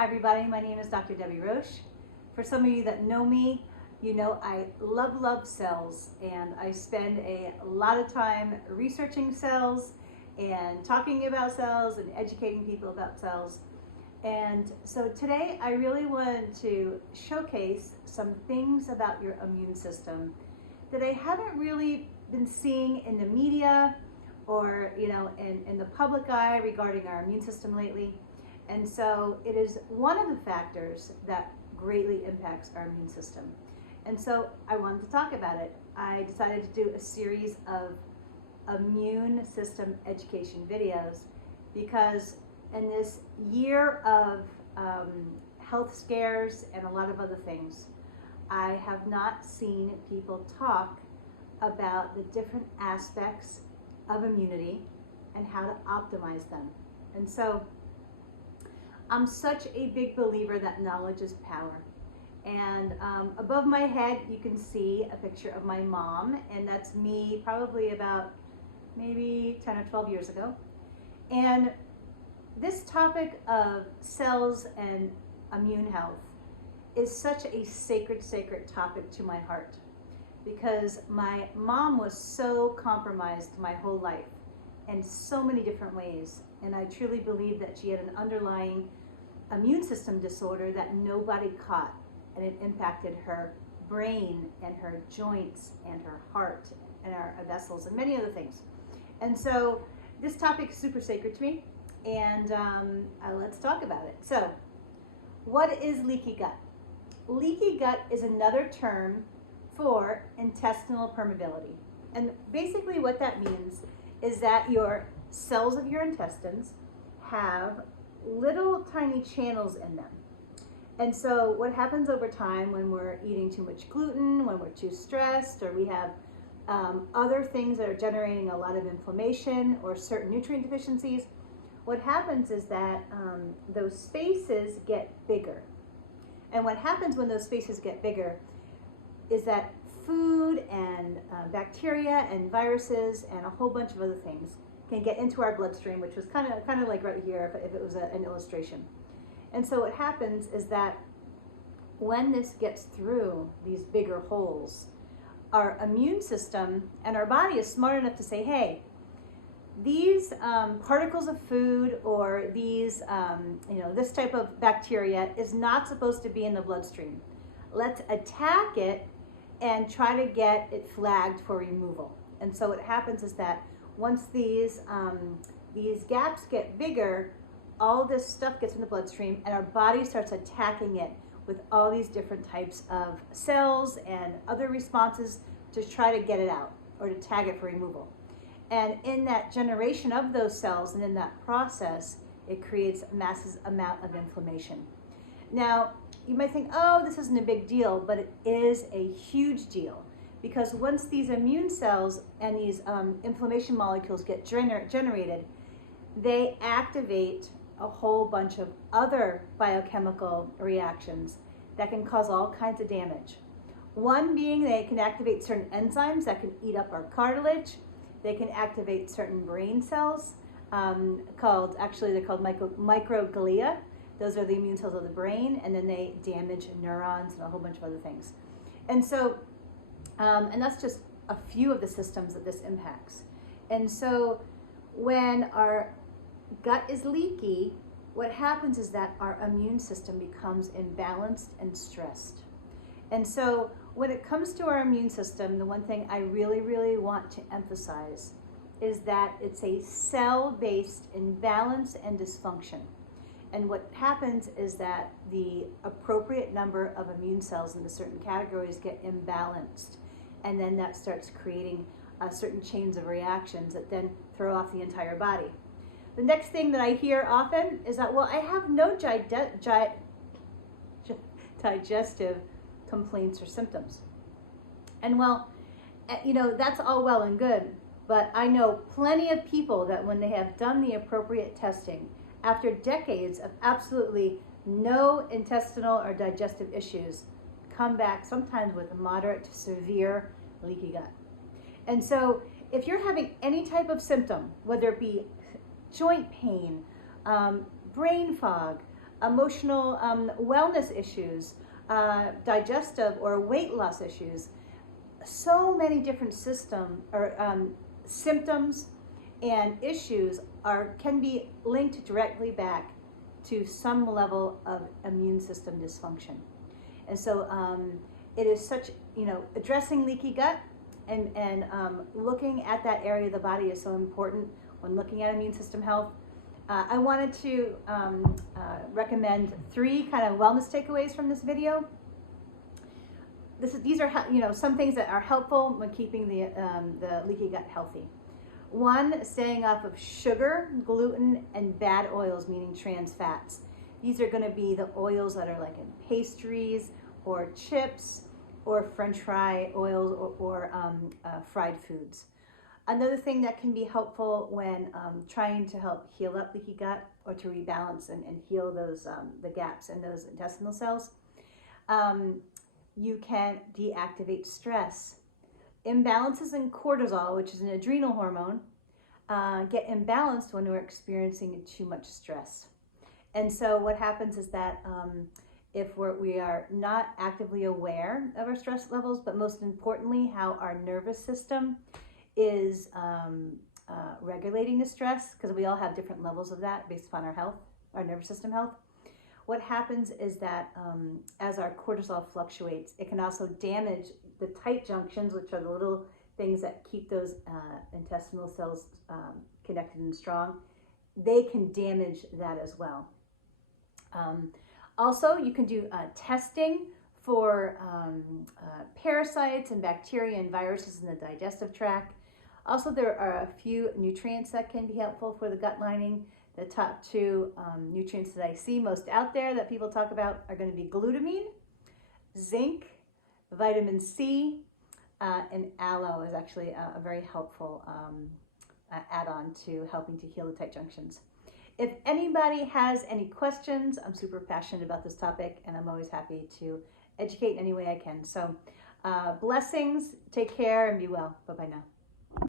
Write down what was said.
Hi everybody, my name is Dr. Debbie Roche. For some of you that know me, you know I love cells, and I spend a lot of time researching cells and talking about cells and educating people about cells. And so today I really wanted to showcase some things about your immune system that I haven't really been seeing in the media or in the public eye regarding our immune system lately. And so it is one of the factors that greatly impacts our immune system. And so I wanted to talk about it. I decided to do a series of immune system education videos because in this year of health scares and a lot of other things, I have not seen people talk about the different aspects of immunity and how to optimize them. And so I'm such a big believer that knowledge is power. And above my head, you can see a picture of my mom, and that's me probably about maybe 10 or 12 years ago. And this topic of cells and immune health is such a sacred topic to my heart, because my mom was so compromised my whole life in so many different ways. And I truly believe that she had an underlying immune system disorder that nobody caught, and it impacted her brain and her joints and her heart and our vessels and many other things. And so this topic is super sacred to me, and let's talk about it. So what is leaky gut? Leaky gut is another term for intestinal permeability. And basically what that means is that your cells of your intestines have little tiny channels in them. And so what happens over time when we're eating too much gluten, when we're too stressed, or we have other things that are generating a lot of inflammation or certain nutrient deficiencies, what happens is that those spaces get bigger. And what happens when those spaces get bigger is that food and bacteria and viruses and a whole bunch of other things can get into our bloodstream, which was kind of like right here if it was an illustration. And so what happens is that when this gets through these bigger holes, our immune system and our body is smart enough to say, hey, these particles of food or these, this type of bacteria is not supposed to be in the bloodstream. Let's attack it and try to get it flagged for removal. And so what happens is that once these gaps get bigger, all this stuff gets in the bloodstream, and our body starts attacking it with all these different types of cells and other responses to try to get it out or to tag it for removal. And in that generation of those cells and in that process, it creates a massive amount of inflammation. Now, you might think, oh, this isn't a big deal, but it is a huge deal, because once these immune cells and these inflammation molecules get generated, they activate a whole bunch of other biochemical reactions that can cause all kinds of damage. One being they can activate certain enzymes that can eat up our cartilage. They can activate certain brain cells they're called microglia. Those are the immune cells of the brain, and then they damage neurons and a whole bunch of other things. And so, and that's just a few of the systems that this impacts. And so when our gut is leaky, what happens is that our immune system becomes imbalanced and stressed. And so when it comes to our immune system, the one thing I really want to emphasize is that it's a cell-based imbalance and dysfunction. And what happens is that the appropriate number of immune cells in the certain categories get imbalanced, and then that starts creating certain chains of reactions that then throw off the entire body. The next thing that I hear often is that, well, I have no digestive complaints or symptoms. And well, that's all well and good, but I know plenty of people that when they have done the appropriate testing, after decades of absolutely no intestinal or digestive issues, come back sometimes with moderate to severe leaky gut. And so if you're having any type of symptom, whether it be joint pain, brain fog, emotional wellness issues, digestive or weight loss issues. So many different symptoms and issues can be linked directly back to some level of immune system dysfunction. And so it is such, addressing leaky gut and looking at that area of the body is so important when looking at immune system health. I wanted to recommend 3 kind of wellness takeaways from this video. These are some things that are helpful when keeping the leaky gut healthy. 1, staying off of sugar, gluten, and bad oils, meaning trans fats. These are going to be the oils that are like in pastries or chips or French fry oils or fried foods. Another thing that can be helpful when trying to help heal up leaky gut or to rebalance and heal those the gaps in those intestinal cells, you can deactivate stress. Imbalances in cortisol, which is an adrenal hormone, get imbalanced when we're experiencing too much stress. And so what happens is that if we are not actively aware of our stress levels, but most importantly, how our nervous system is regulating the stress, because we all have different levels of that based upon our health, our nervous system health. What happens is that as our cortisol fluctuates, it can also damage the tight junctions, which are the little things that keep those intestinal cells connected and strong. They can damage that as well. Also, you can do testing for parasites and bacteria and viruses in the digestive tract. Also, there are a few nutrients that can be helpful for the gut lining. The top 2 nutrients that I see most out there that people talk about are going to be glutamine, zinc, vitamin C, and aloe is actually a very helpful add-on to helping to heal the tight junctions. If anybody has any questions, I'm super passionate about this topic, and I'm always happy to educate in any way I can. So blessings, take care, and be well. Bye-bye now.